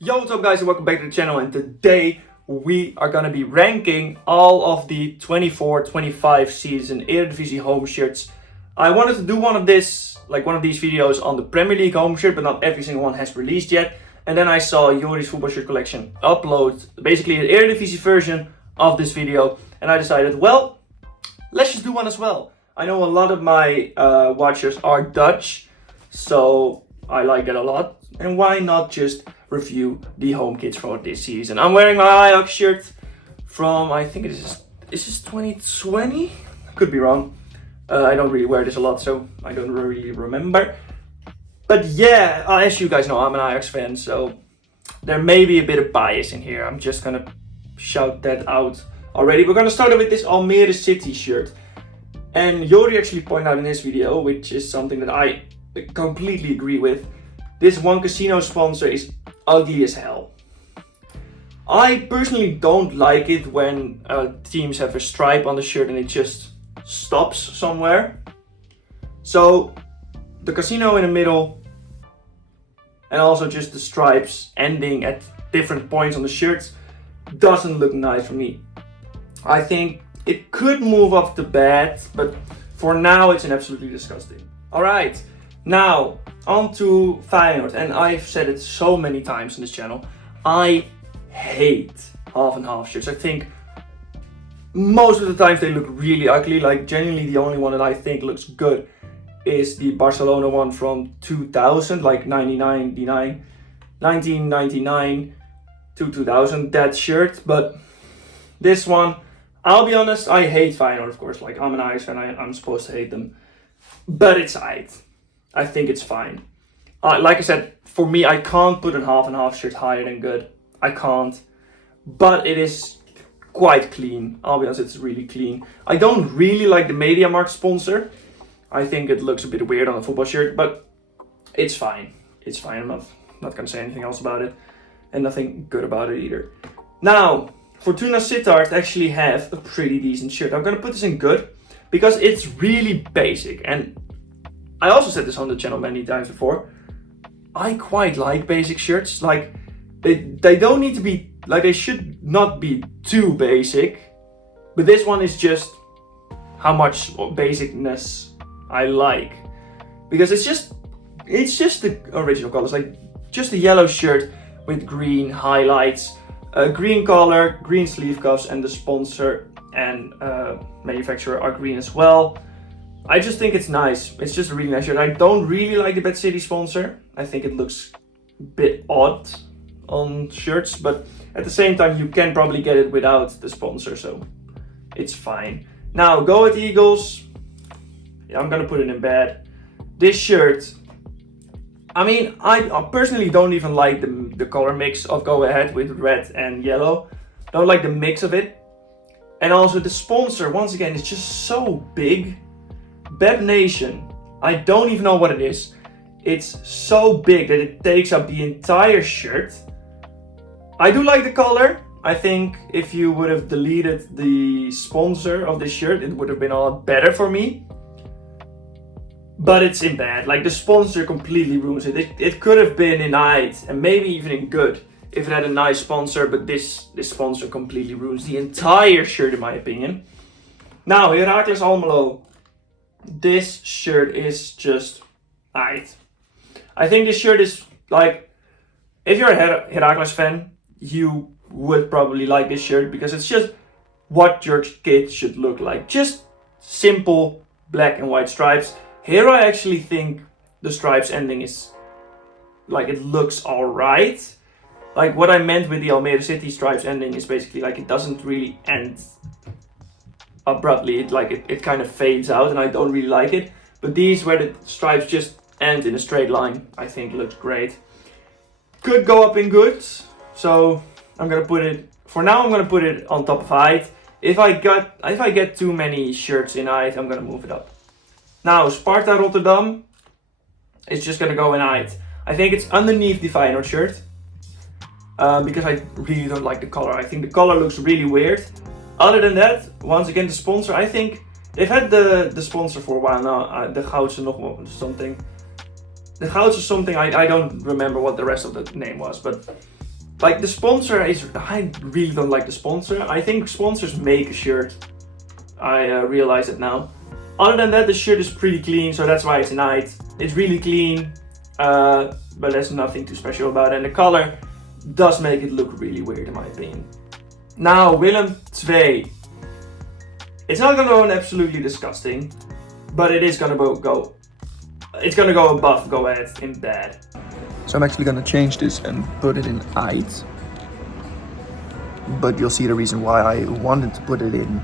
Yo, what's up guys, and welcome back to the channel. And today we are gonna be ranking all of the 24-25 season Eredivisie home shirts. I wanted to do one of these videos on the Premier League home shirt, but not every single one has released yet. And then I saw Jori's football shirt collection upload basically an Eredivisie version of this video, and I decided, well, let's just do one as well. I know a lot of my watchers are Dutch, so I like that a lot. And why not just review the home kits for this season? I'm wearing my Ajax shirt from, I think is this 2020? Could be wrong. I don't really wear this a lot, so I don't really remember. But yeah, as you guys know, I'm an Ajax fan, so there may be a bit of bias in here. I'm just gonna shout that out already. We're gonna start with this Almere City shirt. And Jori actually pointed out in his video, which is something that I completely agree with. This one casino sponsor is ugly as hell. I personally don't like it when teams have a stripe on the shirt and it just stops somewhere. So the casino in the middle and also just the stripes ending at different points on the shirts doesn't look nice for me. I think it could move up to bad, but for now it's absolutely disgusting. Alright, now on to Feyenoord, and I've said it so many times on this channel. I hate half and half shirts. I think most of the times they look really ugly. Like genuinely the only one that I think looks good is the Barcelona one from 2000, like 1999 to 2000, that shirt. But this one, I'll be honest, I hate Feyenoord, of course. Like I'm an Ajax fan, I'm supposed to hate them. But it's aight. I think it's fine. Like I said, for me, I can't put a half and half shirt higher than good. I can't. But it is quite clean. I'll be honest, it's really clean. I don't really like the MediaMarkt sponsor. I think it looks a bit weird on a football shirt, but it's fine. It's fine. I'm not gonna say anything else about it. And nothing good about it either. Now, Fortuna Sittard actually have a pretty decent shirt. I'm gonna put this in good because it's really basic. And I also said this on the channel many times before. I quite like basic shirts. Like they don't need to be, like they should not be too basic. But this one is just how much basicness I like. Because it's just the original colors. Like just a yellow shirt with green highlights, a green collar, green sleeve cuffs, and the sponsor and manufacturer are green as well. I just think it's nice. It's just a really nice shirt. I don't really like the Bad City sponsor. I think it looks a bit odd on shirts, but at the same time you can probably get it without the sponsor, so it's fine. Now, Go Ahead Eagles. Yeah, I'm gonna put it in bad. This shirt, I mean, I personally don't even like the color mix of Go Ahead with red and yellow. Don't like the mix of it. And also the sponsor, once again, is just so big. Bad Nation, I don't even know what it is. It's so big that it takes up the entire shirt. I do like the color. I think if you would have deleted the sponsor of this shirt, it would have been a lot better for me. But it's in bad. Like the sponsor completely ruins it. It could have been in aight and maybe even in good if it had a nice sponsor, but this sponsor completely ruins the entire shirt in my opinion. Now, Heracles Almelo. This shirt is just aight. I think this shirt is like, if you're a Heracles fan, you would probably like this shirt because it's just what your kit should look like. Just simple black and white stripes. Here I actually think the stripes ending is like, it looks alright. Like what I meant with the Almere City stripes ending is basically like it doesn't really end abruptly. It kind of fades out and I don't really like it. But these where the stripes just end in a straight line, I think looks great. Could go up in good. So I'm gonna put it, for now I'm gonna put it on top of aight. If I get too many shirts in aight, I'm gonna move it up. Now Sparta Rotterdam is just gonna go in aight. I think it's underneath the Feyenoord shirt. Because I really don't like the color. I think the color looks really weird. Other than that, once again the sponsor, I think they've had the sponsor for a while now. The Goudse nog something. The Goudse something, I don't remember what the rest of the name was, but Like the sponsor I really don't like the sponsor. I think sponsors make a shirt. I realize it now. Other than that, the shirt is pretty clean, so that's why it's an 8. It's really clean, but there's nothing too special about it. And the color does make it look really weird in my opinion. Now, Willem 2. It's not gonna go absolutely disgusting, but it is gonna go. It's gonna go above go ahead in bad. So I'm actually gonna change this and put it in 8. But you'll see the reason why I wanted to put it in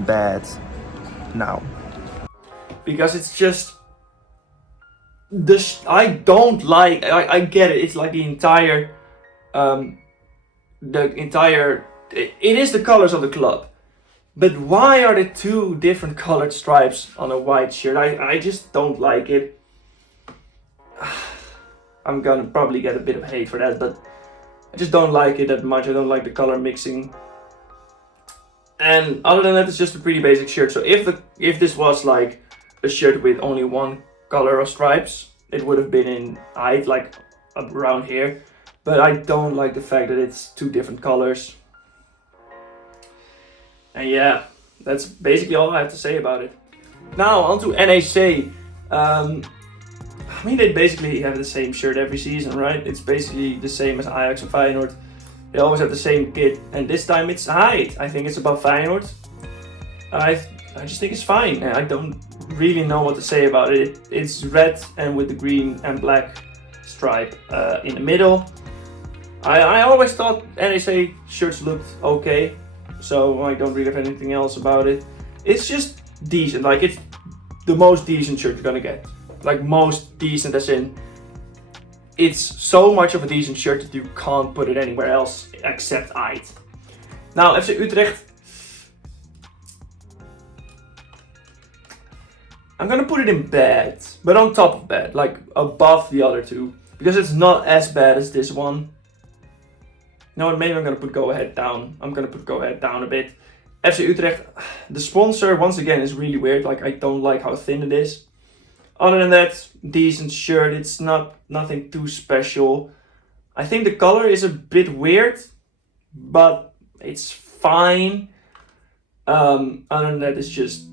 bad now. Because it's just I don't like. I get it. It's like the entire, It is the colors of the club, but why are there 2 different colored stripes on a white shirt? I just don't like it. I'm gonna probably get a bit of hate for that, but I just don't like it that much. I don't like the color mixing. And other than that, it's just a pretty basic shirt. So if this was like a shirt with only 1 color of stripes, it would have been in 8, like up around here. But I don't like the fact that it's 2 different colors. And yeah, that's basically all I have to say about it. Now on to NEC. I mean, they basically have the same shirt every season, right? It's basically the same as Ajax and Feyenoord. They always have the same kit, and this time it's high. I think it's above Feyenoord. I just think it's fine. I don't really know what to say about it. It's red and with the green and black stripe in the middle. I always thought NEC shirts looked okay, so I don't really have anything else about it. It's just decent. Like, it's the most decent shirt you're gonna get. Like, most decent as in, it's so much of a decent shirt that you can't put it anywhere else except 8. Now, FC Utrecht. I'm gonna put it in bad, but on top of bad, like above the other 2, because it's not as bad as this one. You know what, maybe I'm gonna put go ahead down. I'm gonna put go ahead down a bit. FC Utrecht, the sponsor, once again, is really weird. Like, I don't like how thin it is. Other than that, decent shirt. It's nothing too special. I think the color is a bit weird, but it's fine. Other than that, it's just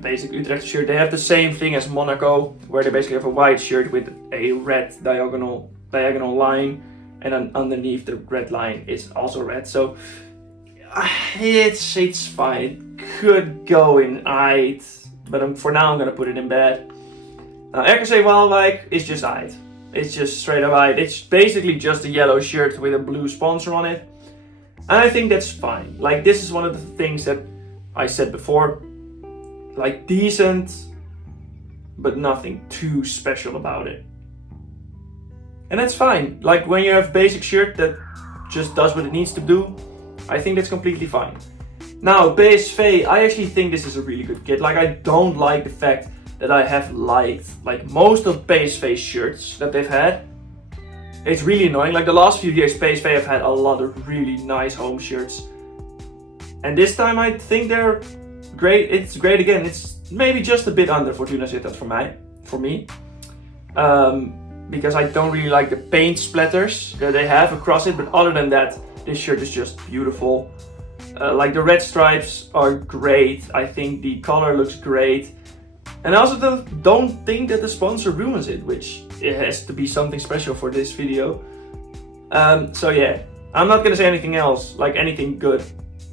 basic Utrecht shirt. They have the same thing as Monaco, where they basically have a white shirt with a red diagonal line, and then underneath the red line is also red. So it's fine. It could go in 8, but for now I'm gonna put it in bad. Now, RKC Waalwijk is just 8. It's just straight up 8. It's basically just a yellow shirt with a blue sponsor on it. And I think that's fine. Like, this is one of the things that I said before. Like, decent, but nothing too special about it. And that's fine. Like, when you have basic shirt that just does what it needs to do, I think that's completely fine. Now, PSV, I actually think this is a really good kit. Like, I don't like the fact that I have liked like most of PSV shirts that they've had. It's really annoying. Like, the last few years, PSV have had a lot of really nice home shirts. And this time I think they're great. It's great again. It's maybe just a bit under Fortuna Sittard for me. Because I don't really like the paint splatters that they have across it. But other than that, this shirt is just beautiful. Like, the red stripes are great. I think the color looks great. And I also don't think that the sponsor ruins it, which it has to be something special for this video. So yeah, I'm not gonna say anything else, like anything good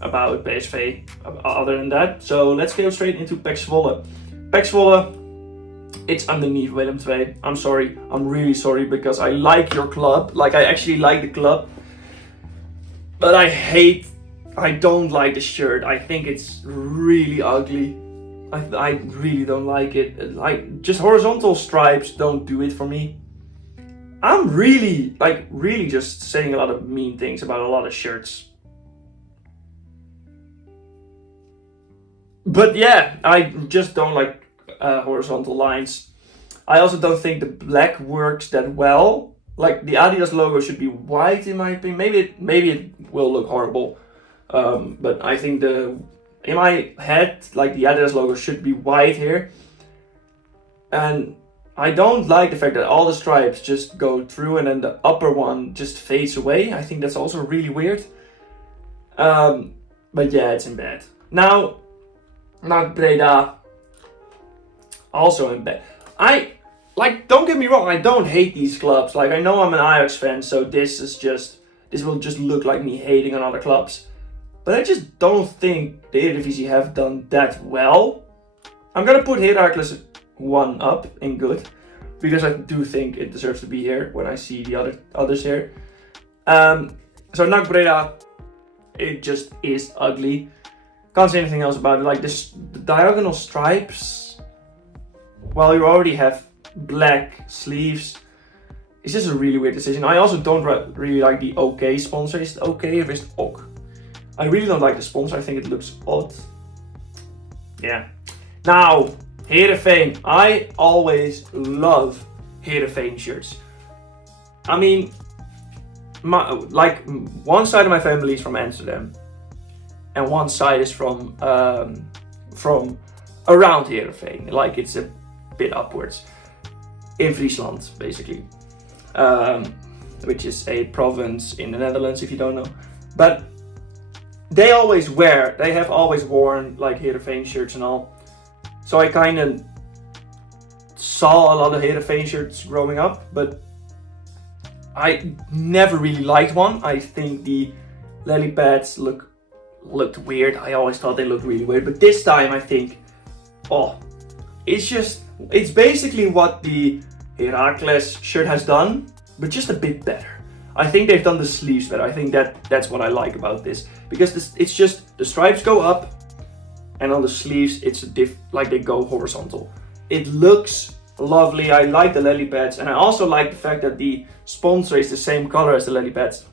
about PSV other than that. So let's go straight into PEC Zwolle. PEC Zwolle, it's underneath Willem 2. I'm sorry, I'm really sorry, because I like your club. Like, I actually like the club. But I don't like the shirt. I think it's really ugly. I really don't like it. Like, just horizontal stripes don't do it for me. I'm really just saying a lot of mean things about a lot of shirts. But yeah, I just don't like horizontal lines. I also don't think the black works that well. Like, the Adidas logo should be white in my opinion. Maybe it will look horrible. But I think in my head, like, the Adidas logo should be white here. And I don't like the fact that all the stripes just go through and then the upper one just fades away. I think that's also really weird. But yeah, it's in bed. Now, NAC Breda, also in bed. Don't get me wrong, I don't hate these clubs. Like, I know I'm an Ajax fan, so this will just look like me hating on other clubs. But I just don't think the Eredivisie have done that well. I'm gonna put Heracles 1 up in good, because I do think it deserves to be here when I see the others here. So NAC Breda, it just is ugly. Can't say anything else about it. Like the diagonal stripes, well, you already have black sleeves. It's just a really weird decision. I also don't really like the OK sponsor. Is it OK or is it OK? I really don't like the sponsor. I think it looks odd. Yeah. Now, Heerenveen. I always love Heerenveen shirts. I mean, one side of my family is from Amsterdam, and one side is from around Heerenveen. Like, it's a bit upwards. In Friesland, basically. Which is a province in the Netherlands, if you don't know. But they have always worn like Heerenveen shirts and all. So I kind of saw a lot of Heerenveen shirts growing up, but I never really liked one. I think the lily pads looked weird. I always thought they looked really weird, but this time I think, it's basically what the Heracles shirt has done, but just a bit better. I think they've done the sleeves better. I think that's what I like about this, because it's just the stripes go up, and on the sleeves it's like they go horizontal. It looks lovely. I like the lily pads, and I also like the fact that the sponsor is the same color as the lily pads.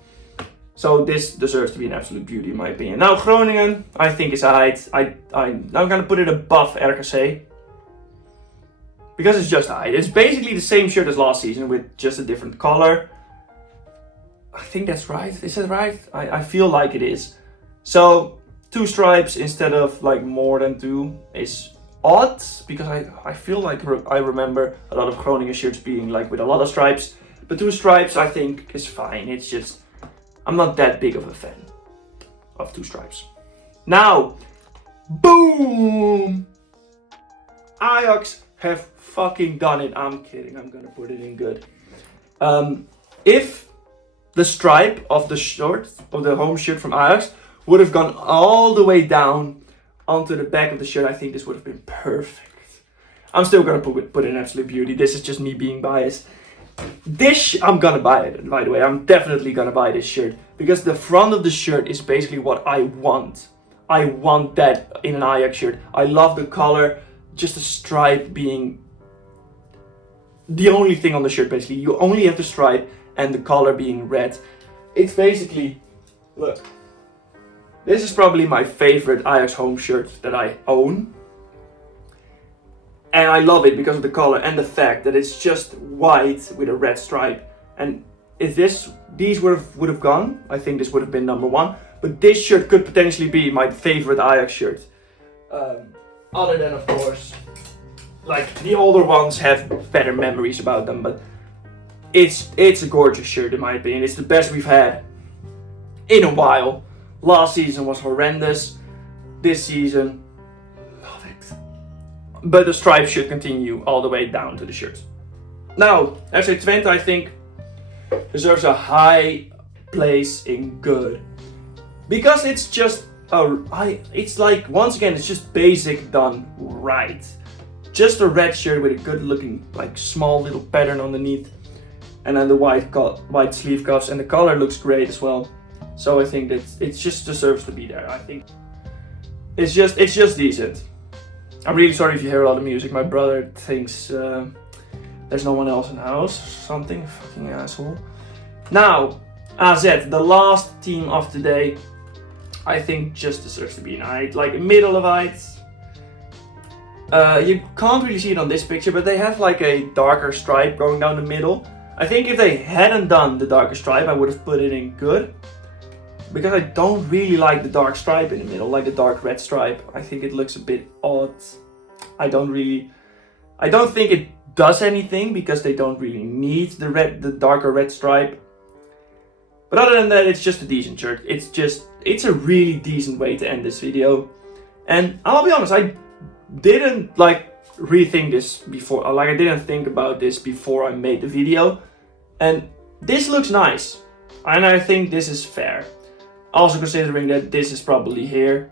So this deserves to be an absolute beauty in my opinion. Now Groningen, I think is alright. I'm gonna put it above RKC. Because it's just alright. It's basically the same shirt as last season with just a different color. I think that's right. Is that right? I feel like it is. So 2 stripes instead of like more than 2 is odd, because I feel like I remember a lot of Groningen shirts being like with a lot of stripes. But 2 stripes I think is fine. It's just, I'm not that big of a fan of 2 stripes. Now, boom! Ajax have fucking done it. I'm kidding. I'm gonna put it in good. If the stripe of the shirt, of the home shirt from Ajax, would have gone all the way down onto the back of the shirt, I think this would have been perfect. I'm still gonna put it in absolute beauty. This is just me being biased. I'm gonna buy it, by the way. I'm definitely gonna buy this shirt, because the front of the shirt is basically what I want. I want that in an Ajax shirt. I love the color, just the stripe being the only thing on the shirt, basically. You only have the stripe and the color being red. It's basically, look, this is probably my favorite Ajax home shirt that I own. And I love it because of the color and the fact that it's just white with a red stripe. And if these would have gone, I think this would have been number 1. But this shirt could potentially be my favorite Ajax shirt. Other than, of course, like the older ones have better memories about them, but it's a gorgeous shirt in my opinion. It's the best we've had in a while. Last season was horrendous. This season, love it. But the stripes should continue all the way down to the shirt. Now, FC Twente, I think, deserves a high place in good, because it's just it's like, once again, it's just basic done right. Just a red shirt with a good looking, like, small little pattern underneath, and then the white sleeve cuffs, and the color looks great as well. So I think that it just deserves to be there. I think it's just decent. I'm really sorry if you hear a lot of music. My brother thinks there's no one else in the house or something. Fucking asshole. Now, AZ, the last team of today, I think just deserves to be an 8, like a middle of 8. You can't really see it on this picture, but they have like a darker stripe going down the middle. I think if they hadn't done the darker stripe, I would have put it in good, because I don't really like the dark stripe in the middle, like the dark red stripe. I think it looks a bit odd. I don't really I don't think it does anything because they don't really need the darker red stripe. But other than that, it's just a decent shirt. It's a really decent way to end this video. And I'll be honest, I didn't rethink this before. I didn't think about this before I made the video. And this looks nice. And I think this is fair. Also considering that this is probably here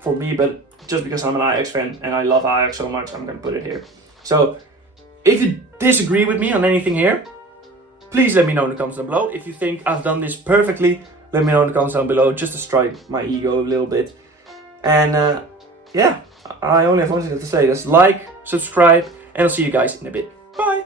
for me, but just because I'm an Ajax fan and I love Ajax so much, I'm gonna put it here. So if you disagree with me on anything here, please let me know in the comments down below. If you think I've done this perfectly, let me know in the comments down below, just to strike my ego a little bit. And yeah, I only have one thing to say. That's like, subscribe, and I'll see you guys in a bit. Bye!